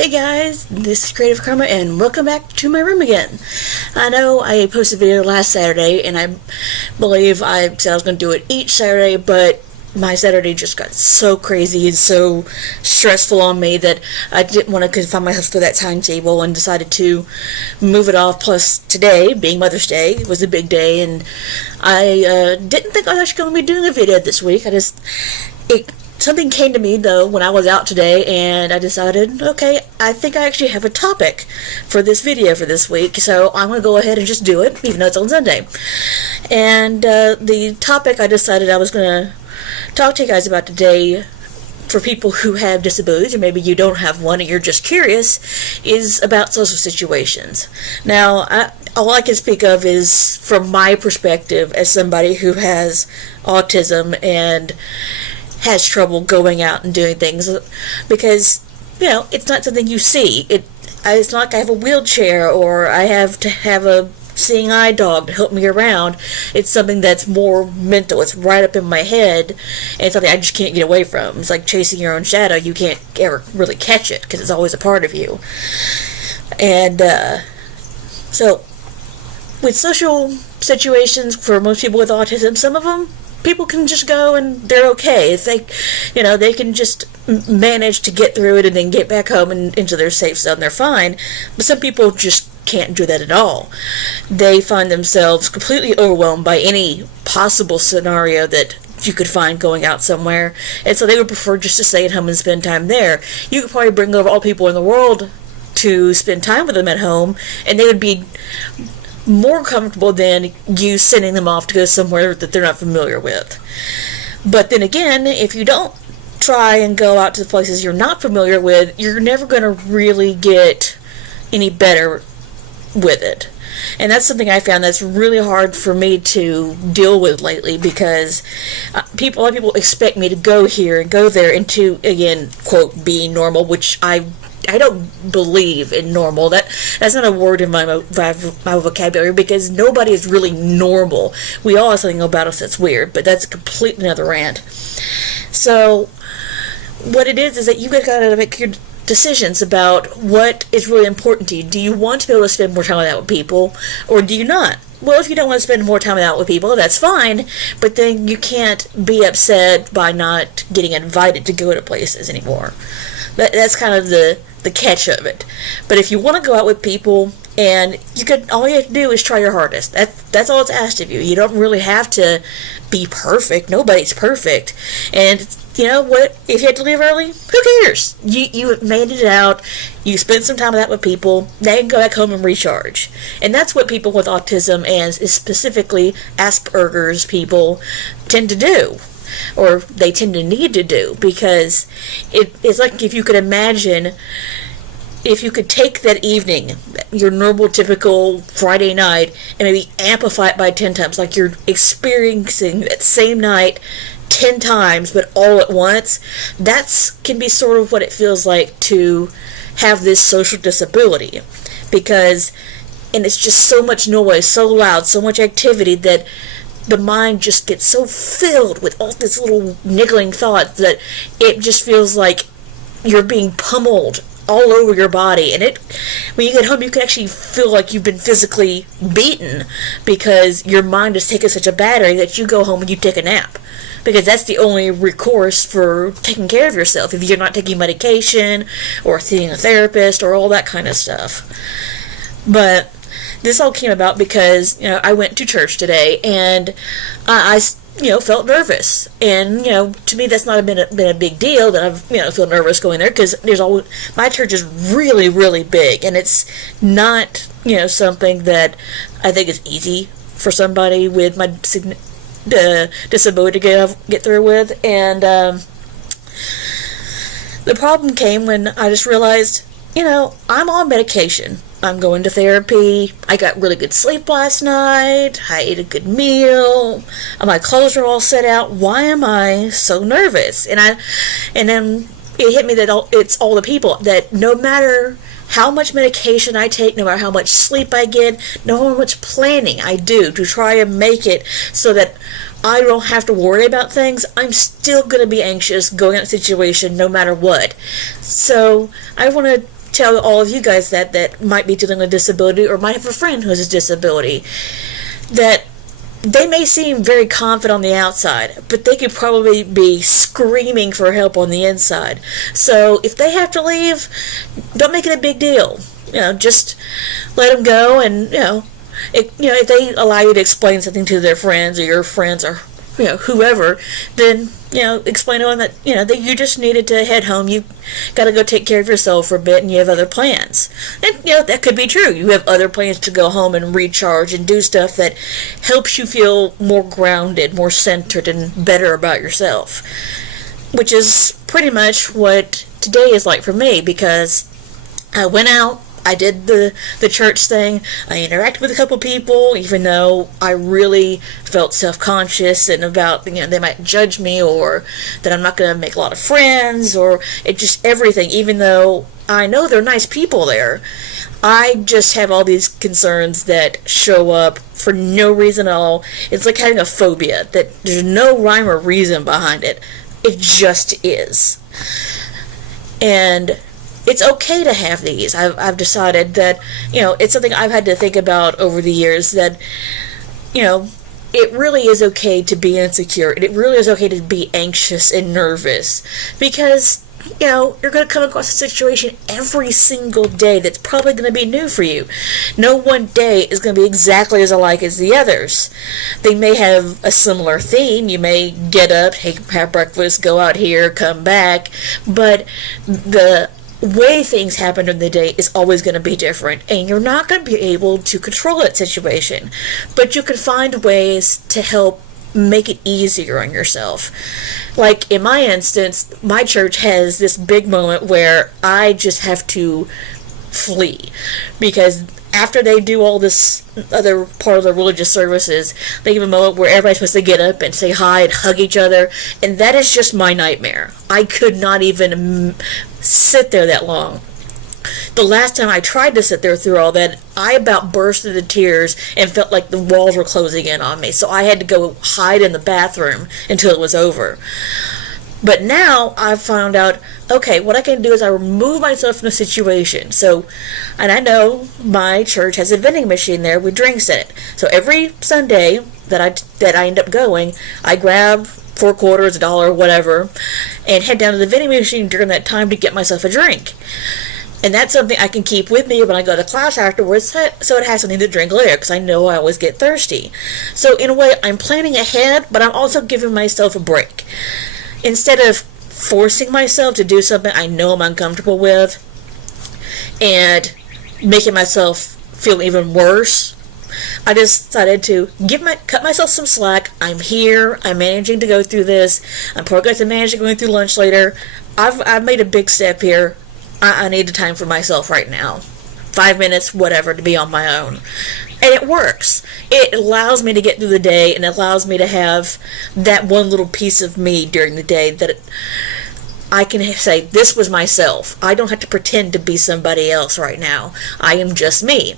Hey guys, this is Creative Karma and welcome back to my room again. I know I posted a video last Saturday and I believe I said I was going to do it each Saturday, but my Saturday just got so crazy and so stressful on me that I didn't want to confine myself to that timetable and decided to move it off. Plus today, being Mother's Day, was a big day and I didn't think I was actually going to be doing a video this week. Something came to me though when I was out today and I decided, okay, I think I actually have a topic for this video for this week, so I'm going to go ahead and just do it, even though it's on Sunday. And the topic I decided I was going to talk to you guys about today, for people who have disabilities, or maybe you don't have one and you're just curious, is about social situations. Now, all I can speak of is from my perspective as somebody who has autism and has trouble going out and doing things, because it's not something you see. It's not like I have a wheelchair or I have to have a seeing eye dog to help me around. It's something that's more mental. It's right up in my head, and it's something I just can't get away from. It's like chasing your own shadow. You can't ever really catch it because it's always a part of you. And so with social situations, for most people with autism, some of them people can just go and they're okay. If they can just manage to get through it and then get back home and into their safe zone, they're fine. But some people just can't do that at all. They find themselves completely overwhelmed by any possible scenario that you could find going out somewhere, and so they would prefer just to stay at home and spend time there. You could probably bring over all people in the world to spend time with them at home, and they would be more comfortable than you sending them off to go somewhere that they're not familiar with. But then again, if you don't try and go out to the places you're not familiar with, you're never going to really get any better with it. And that's something I found that's really hard for me to deal with lately, because a lot of people expect me to go here and go there and to, again, quote, be normal, which I don't believe in normal. That's not a word in my vocabulary, because nobody is really normal. We all have something about us that's weird, but that's completely another rant. So what it is that you guys gotta make your decisions about what is really important to you. Do you want to be able to spend more time out with people, or do you not? Well, if you don't want to spend more time out with people, that's fine, but then you can't be upset by not getting invited to go to places anymore. That's kind of the catch of it. But if you want to go out with people, and all you have to do is try your hardest. That's all it's asked of you. You don't really have to be perfect. Nobody's perfect. And you know what? If you have to leave early, who cares? You made it out. You spent some time with people. Now you can go back home and recharge. And that's what people with autism, and specifically Asperger's people, tend to do. Or they tend to need to do, because it's like if you could imagine, if you could take that evening, your normal typical Friday night, and maybe amplify it by 10 times, like you're experiencing that same night 10 times but all at once. That can be sort of what it feels like to have this social disability, because it's just so much noise, so loud, so much activity, that the mind just gets so filled with all these little niggling thoughts that it just feels like you're being pummeled all over your body. And when you get home, you can actually feel like you've been physically beaten, because your mind has taken such a battering that you go home and you take a nap, because that's the only recourse for taking care of yourself if you're not taking medication or seeing a therapist or all that kind of stuff. But this all came about because I went to church today, and I felt nervous, and to me that's not been a big deal that I've feel nervous going there, because my church is really, really big, and it's not something that I think is easy for somebody with my disability to get through with. And the problem came when I just realized I'm on medication. I'm going to therapy. I got really good sleep last night. I ate a good meal. My clothes are all set out. Why am I so nervous? And then it hit me that it's all the people, that no matter how much medication I take, no matter how much sleep I get, no matter how much planning I do to try and make it so that I don't have to worry about things, I'm still going to be anxious going out in a situation no matter what. So I want to tell all of you guys that might be dealing with disability or might have a friend who has a disability, that they may seem very confident on the outside, but they could probably be screaming for help on the inside. So if they have to leave, don't make it a big deal. Just let them go, and if they allow you to explain something to their friends or your friends or whoever, then explain to them that that you just needed to head home. You got to go take care of yourself for a bit, and you have other plans. And that could be true. You have other plans to go home and recharge and do stuff that helps you feel more grounded, more centered, and better about yourself. Which is pretty much what today is like for me, because I went out, I did the church thing. I interacted with a couple people, even though I really felt self-conscious and about, they might judge me, or that I'm not going to make a lot of friends, or it just everything. Even though I know they're nice people there, I just have all these concerns that show up for no reason at all. It's like having a phobia that there's no rhyme or reason behind it. It just is. And it's okay to have these. I've decided that, it's something I've had to think about over the years, that, it really is okay to be insecure. It really is okay to be anxious and nervous, because, you're going to come across a situation every single day that's probably going to be new for you. No one day is going to be exactly as alike as the others. They may have a similar theme. You may get up, have breakfast, go out here, come back, but the way things happen during the day is always going to be different, and you're not going to be able to control that situation, but you can find ways to help make it easier on yourself. Like in my instance, my church has this big moment where I just have to flee, because after they do all this other part of the religious services, they give a moment where everybody's supposed to get up and say hi and hug each other, and that is just my nightmare. I could not even sit there that long. The last time I tried to sit there through all that, I about burst into tears and felt like the walls were closing in on me, so I had to go hide in the bathroom until it was over. But now I've found out, okay, what I can do is I remove myself from the situation. So, and I know my church has a vending machine there with drinks in it. So every Sunday that I end up going, I grab 4 quarters, $1, whatever, and head down to the vending machine during that time to get myself a drink. And that's something I can keep with me when I go to class afterwards, so it has something to drink later, because I know I always get thirsty. So in a way, I'm planning ahead, but I'm also giving myself a break. Instead of forcing myself to do something I know I'm uncomfortable with and making myself feel even worse, I decided to cut myself some slack. I'm here. I'm managing to go through this. I'm probably going to manage going through lunch later. I've made a big step here. I need the time for myself right now. 5 minutes, whatever, to be on my own. And it works. It allows me to get through the day, and it allows me to have that one little piece of me during the day that I can say, this was myself. I don't have to pretend to be somebody else right now. I am just me.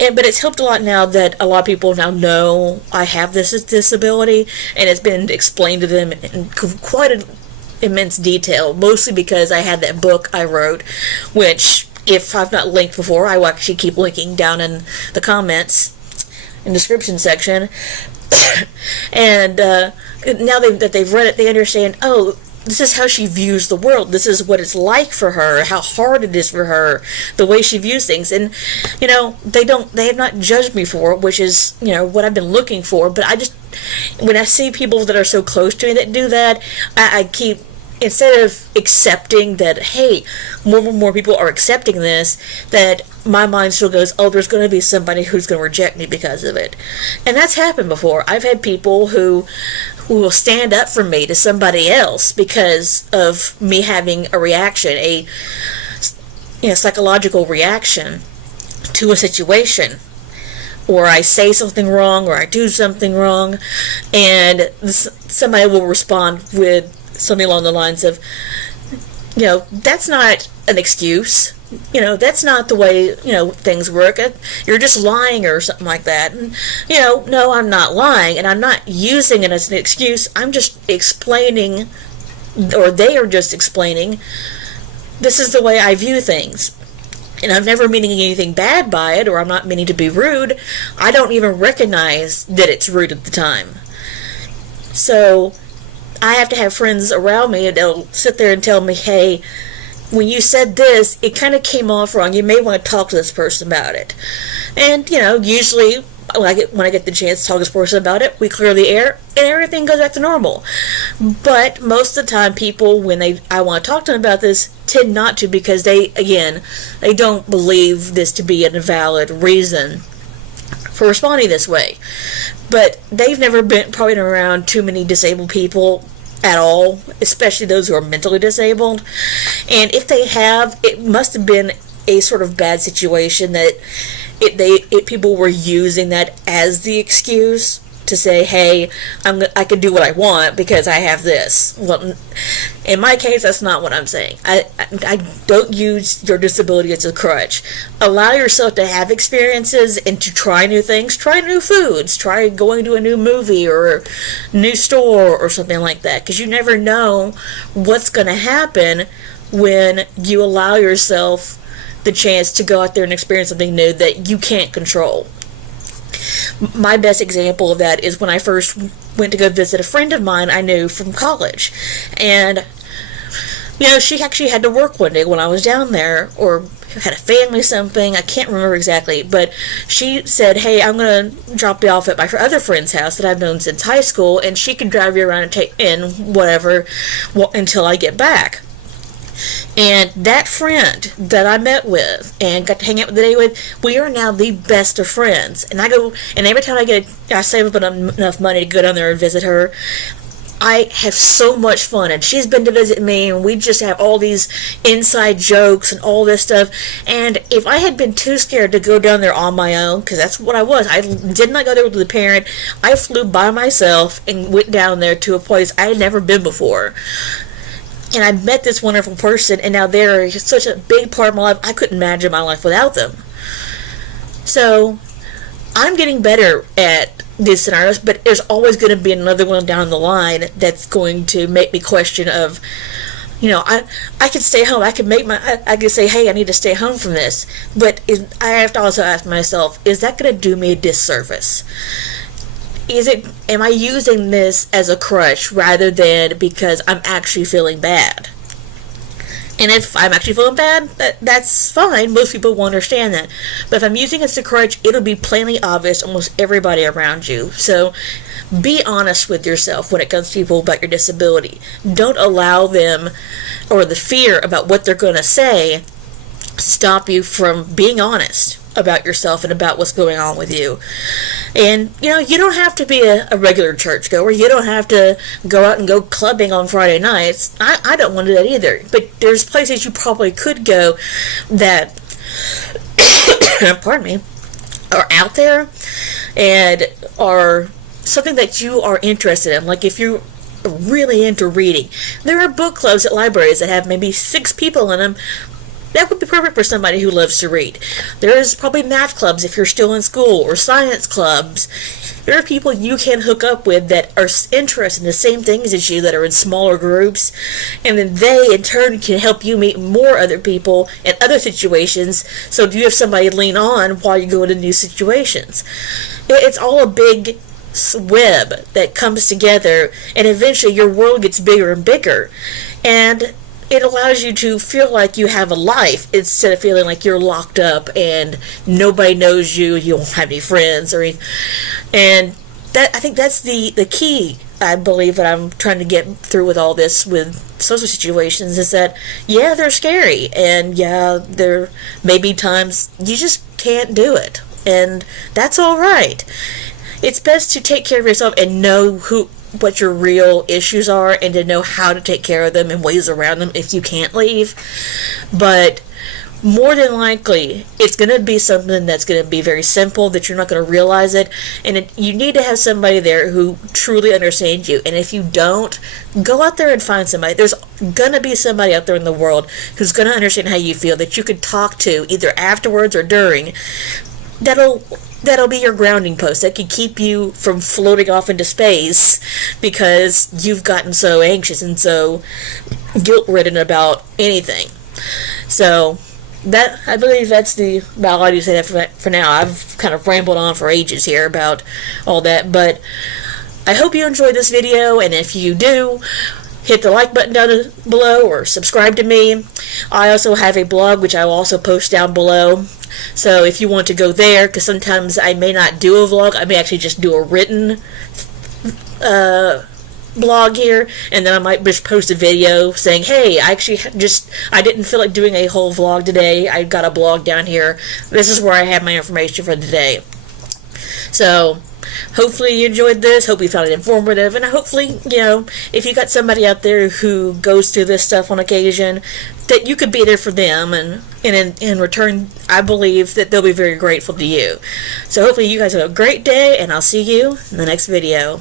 But it's helped a lot now that a lot of people now know I have this disability, and it's been explained to them in quite an immense detail, mostly because I had that book I wrote, which, if I've not linked before, I will actually keep linking down in the comments in the description section. And now that they've read it, they understand, oh, this is how she views the world. This is what it's like for her, how hard it is for her, the way she views things. And, they have not judged me for it, which is, what I've been looking for. But when I see people that are so close to me that do that, I keep, instead of accepting that, hey, more people are accepting this, that my mind still goes, oh, there's going to be somebody who's going to reject me because of it. And that's happened before. I've had people who will stand up for me to somebody else because of me having a reaction, a psychological reaction to a situation. Or I say something wrong, or I do something wrong, and somebody will respond with something along the lines of, that's not an excuse. That's not the way, things work. You're just lying or something like that. And, no, I'm not lying, and I'm not using it as an excuse. I'm just explaining, or they are just explaining this is the way I view things. And I'm never meaning anything bad by it, or I'm not meaning to be rude. I don't even recognize that it's rude at the time. So I have to have friends around me that'll sit there and tell me, hey, when you said this, it kind of came off wrong. You may want to talk to this person about it. And, usually when I get the chance to talk to this person about it, we clear the air and everything goes back to normal. But most of the time, people, when I want to talk to them about this, tend not to, because they don't believe this to be an invalid reason for responding this way. But they've never probably been around too many disabled people at all, especially those who are mentally disabled. And if they have, it must have been a sort of bad situation that people were using that as the excuse to say, hey, I can do what I want because I have this. Well, in my case, that's not what I'm saying. I don't use your disability as a crutch. Allow yourself to have experiences and to try new things. Try new foods. Try going to a new movie or a new store or something like that, because you never know what's going to happen when you allow yourself the chance to go out there and experience something new that you can't control. My best example of that is when I first went to go visit a friend of mine I knew from college. And, she actually had to work one day when I was down there, or had a family something, I can't remember exactly, but she said, hey, I'm going to drop you off at my other friend's house that I've known since high school, and she can drive you around and take in whatever until I get back. And that friend that I met with and got to hang out the day with, we are now the best of friends. And every time I save up enough money to go down there and visit her, I have so much fun. And she's been to visit me, and we just have all these inside jokes and all this stuff. And if I had been too scared to go down there on my own, because that's what I was, I did not go there with a parent. I flew by myself and went down there to a place I had never been before. And I met this wonderful person, and now they're such a big part of my life, I couldn't imagine my life without them. So, I'm getting better at these scenarios, but there's always going to be another one down the line that's going to make me question of, I could stay home, I could say, hey, I need to stay home from this, but I have to also ask myself, is that going to do me a disservice? Am I using this as a crutch rather than because I'm actually feeling bad? And if I'm actually feeling bad, that's fine. Most people will understand that. But if I'm using it as a crutch, it'll be plainly obvious to almost everybody around you. So be honest with yourself when it comes to people about your disability. Don't allow them, or the fear about what they're going to say, stop you from being honest about yourself and about what's going on with you. And you don't have to be a regular churchgoer. You don't have to go out and go clubbing on Friday nights. I don't want to do that either, but there's places you probably could go that pardon me, are out there and are something that you are interested in. Like if you're really into reading, there are book clubs at libraries that have maybe 6 people in them. That would be perfect for somebody who loves to read. There's probably math clubs if you're still in school, or science clubs. There are people you can hook up with that are interested in the same things as you, that are in smaller groups, and then they in turn can help you meet more other people in other situations, so you have somebody to lean on while you go into new situations. It's all a big web that comes together, and eventually your world gets bigger and bigger. And it allows you to feel like you have a life instead of feeling like you're locked up and nobody knows you, you don't have any friends or anything. And I think that's the key, I believe, that I'm trying to get through with all this with social situations, is that, yeah, they're scary, and yeah, there may be times you just can't do it, and that's all right. It's best to take care of yourself and know what your real issues are, and to know how to take care of them and ways around them if you can't leave. But more than likely, it's going to be something that's going to be very simple, that you're not going to realize it, and you need to have somebody there who truly understands you. And if you don't, go out there and find somebody. There's going to be somebody out there in the world who's going to understand how you feel, that you could talk to either afterwards or during, that'll be your grounding post, that can keep you from floating off into space because you've gotten so anxious and so guilt-ridden about anything. So that, I believe that's about all I need to say that for now. I've kind of rambled on for ages here about all that, but I hope you enjoyed this video, and if you do, hit the like button down below or subscribe to me. I also have a blog which I will also post down below, so if you want to go there, because sometimes I may not do a vlog, I may actually just do a written blog here, and then I might just post a video saying, hey, I didn't feel like doing a whole vlog today, I got a blog down here, this is where I have my information for today. So hopefully you enjoyed this, hope you found it informative, and hopefully, if you got somebody out there who goes through this stuff on occasion, that you could be there for them, and in return, I believe that they'll be very grateful to you. So hopefully you guys have a great day, and I'll see you in the next video.